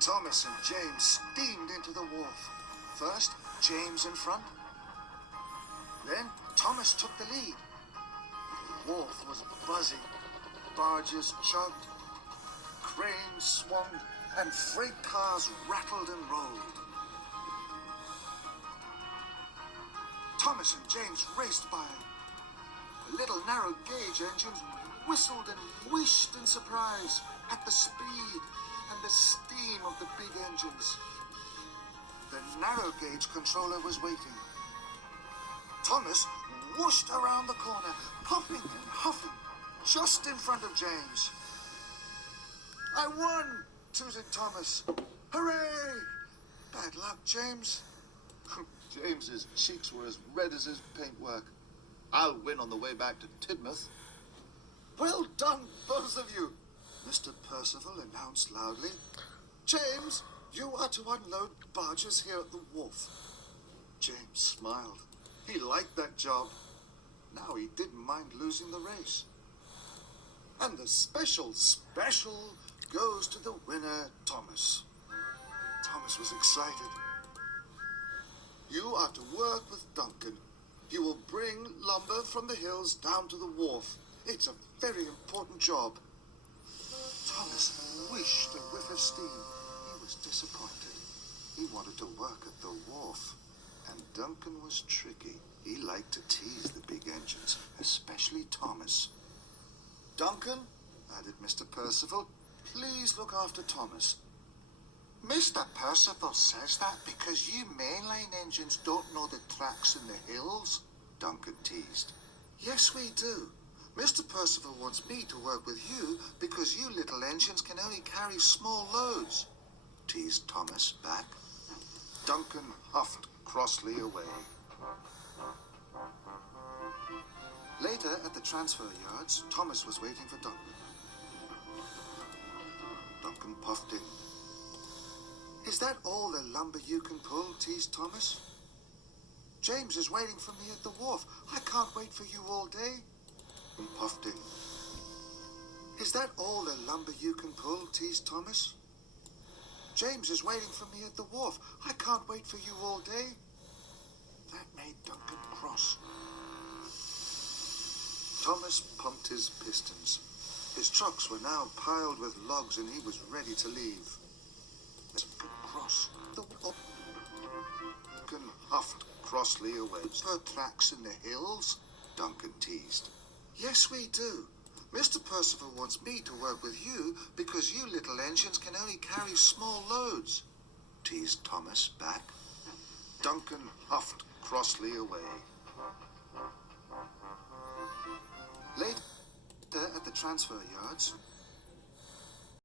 Thomas and James steamed into the wharf. First, James in front. Then, Thomas took the lead. The wharf was buzzing. Barges chugged, cranes swung, and freight cars rattled and rolled. Thomas and James raced by. The little narrow gauge engines whistled and whished in surprise at the speed and the steam of the big engines. The narrow gauge controller was waiting. Thomas whooshed around the corner, puffing and huffing, just in front of James. "I won!" tooted Thomas. "Hooray!" "Bad luck, James." James's cheeks were as red as his paintwork. "I'll win on the way back to Tidmouth." "Well done, both of you," Mr. Percival announced loudly. "James, you are to unload barges here at the wharf." James smiled. He liked that job. Now he didn't mind losing the race. And the special goes to the winner, Thomas. Thomas was excited. "You are to work with Duncan. You will bring lumber from the hills down to the wharf. It's a very important job." Thomas wished a whiff of steam. He was disappointed. He wanted to work at the wharf. And Duncan was tricky. He liked to tease the big engines, especially Thomas. "Duncan," added Mr. Percival, "please look after Thomas." "Mr. Percival says that because you mainline engines don't know the tracks in the hills," Duncan teased. "Yes, we do. Mr. Percival wants me to work with you because you little engines can only carry small loads," teased Thomas back. Duncan huffed crossly away. Later, at the transfer yards, Thomas was waiting for Duncan. Duncan puffed in. "Is that all the lumber you can pull?" teased Thomas. "James is waiting for me at the wharf. I can't wait for you all day." And puffed in. "Is that all the lumber you can pull?" teased Thomas. "James is waiting for me at the wharf. I can't wait for you all day." That made Duncan cross. Thomas pumped his pistons. His trucks were now piled with logs and he was ready to leave. Duncan cross. Duncan huffed crossly away. "Per tracks in the hills?" Duncan teased. "Yes, we do. Mr. Percival wants me to work with you because you little engines can only carry small loads," teased Thomas back. Duncan huffed crossly away. Later, at the transfer yards,